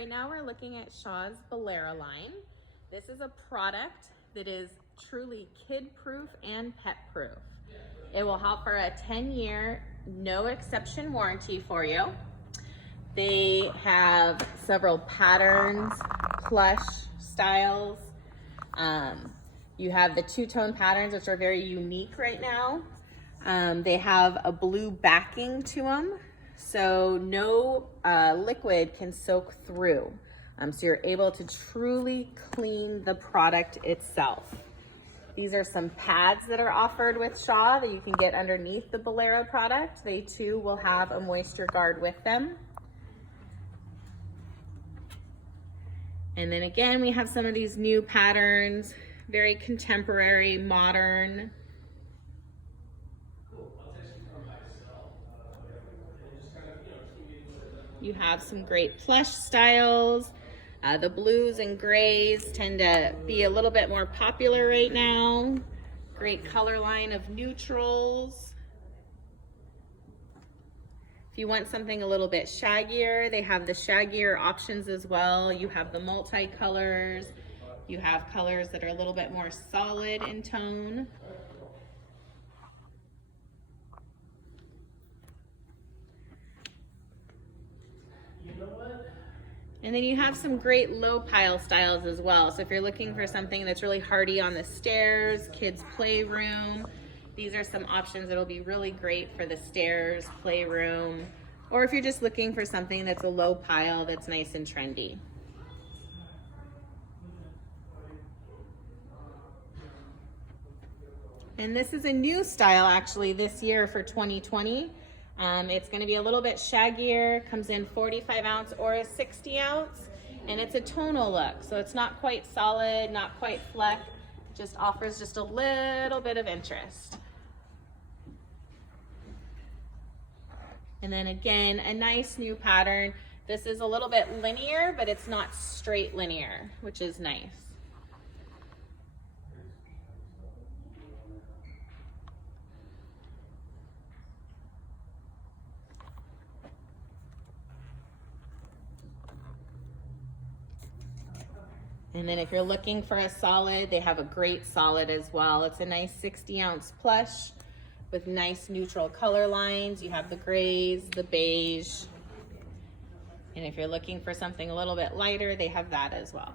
right now we're looking at Shaw's Bellera line. This is a product that is truly kid-proof and pet-proof. It will offer a 10-year, no exception warranty for you. They have several patterns, plush styles. You have the two-tone patterns, which are very unique right now. They have a blue backing to them, so no liquid can soak through. So you're able to truly clean the product itself. These are some pads that are offered with Shaw that you can get underneath the Bellera product. They too will have a moisture guard with them. And then again, we have some of these new patterns, very contemporary, modern. You have some great plush styles. The blues and grays tend to be a little bit more popular right now. Great color line of neutrals. If you want something a little bit shaggier, they have the shaggier options as well. You have the multicolors. You have colors that are a little bit more solid in tone. And then you have some great low pile styles as well. So if you're looking for something that's really hardy on the stairs, kids' playroom, these are some options that'll be really great for the stairs, playroom, or if you're just looking for something that's a low pile that's nice and trendy. And this is a new style actually this year for 2020. It's going to be a little bit shaggier, comes in 45 ounce or a 60 ounce, and it's a tonal look. So it's not quite solid, not quite fleck, just offers just a little bit of interest. And then again, a nice new pattern. This is a little bit linear, but it's not straight linear, which is nice. And then if you're looking for a solid, they have a great solid as well. It's a nice 60 ounce plush with nice neutral color lines. You have the grays, the beige. And if you're looking for something a little bit lighter, they have that as well.